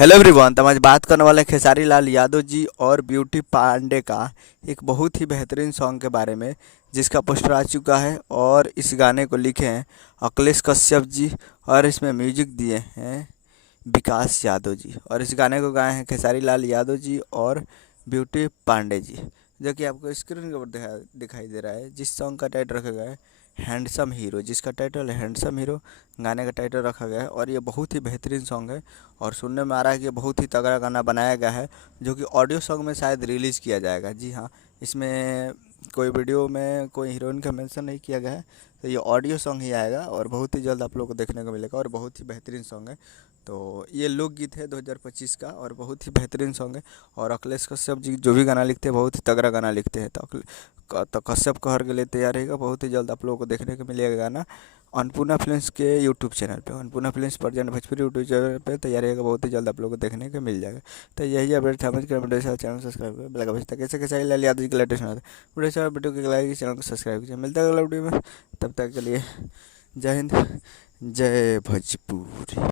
Hello everyone. तो हम आज बात करने वाले हैं खेसारी लाल यादव जी और ब्यूटी पांडे का एक बहुत ही बेहतरीन सॉन्ग के बारे में, जिसका पोस्टर आ चुका है। और इस गाने को लिखे हैं अखिलेश कश्यप जी और इसमें म्यूजिक दिए हैं विकास यादव जी। और इस गाने को गाए हैं खेसारी लाल यादव जी और ब्यूटी पांडे जी, जो कि आपको स्क्रीन के ऊपर दिखाई दे रहा है। जिस सॉन्ग का टाइटल रखा गया है हैंडसम हीरो, जिसका टाइटल है हैंडसम हीरो, गाने का टाइटल रखा गया है। और ये बहुत ही बेहतरीन सॉन्ग है और सुनने में आ रहा है कि ये बहुत ही तगड़ा गाना बनाया गया है, जो कि ऑडियो सॉन्ग में शायद रिलीज़ किया जाएगा। जी हाँ, इसमें कोई वीडियो में कोई हीरोइन का मेंशन नहीं किया गया है, तो ये ऑडियो सॉन्ग ही आएगा और बहुत ही जल्द आप लोगों को देखने को मिलेगा। और बहुत ही बेहतरीन सॉन्ग है। तो ये लोकगीत है 2025 का और बहुत ही बेहतरीन सॉन्ग है। और अखिलेश कश्यप जी जो भी गाना लिखते हैं बहुत ही तगड़ा गाना लिखते हैं। तो कश्यप कहर के लिए तैयार रहेगा। बहुत ही जल्द आप लोगों को देखने को मिलेगा गाना अन्नपूर्णा फिल्म्स के यूट्यूब चैनल पे। Annapurna films present Bhojpuri YouTube channel पे तैयार रहेगा। बहुत ही जल्द आप लोगों को देखने को मिल जाएगा। तो यही अपडेट था। चैनल सब्सक्राइब करें, बेल का बजता कैसे कैसे लाल यादव जी के लेटेस्ट होता है वीडियो के लाइक चैनल को सब्सक्राइब कीजिए। मिलता है अगला वीडियो में, तब तक के लिए जय हिंद, जय भोजपुरी।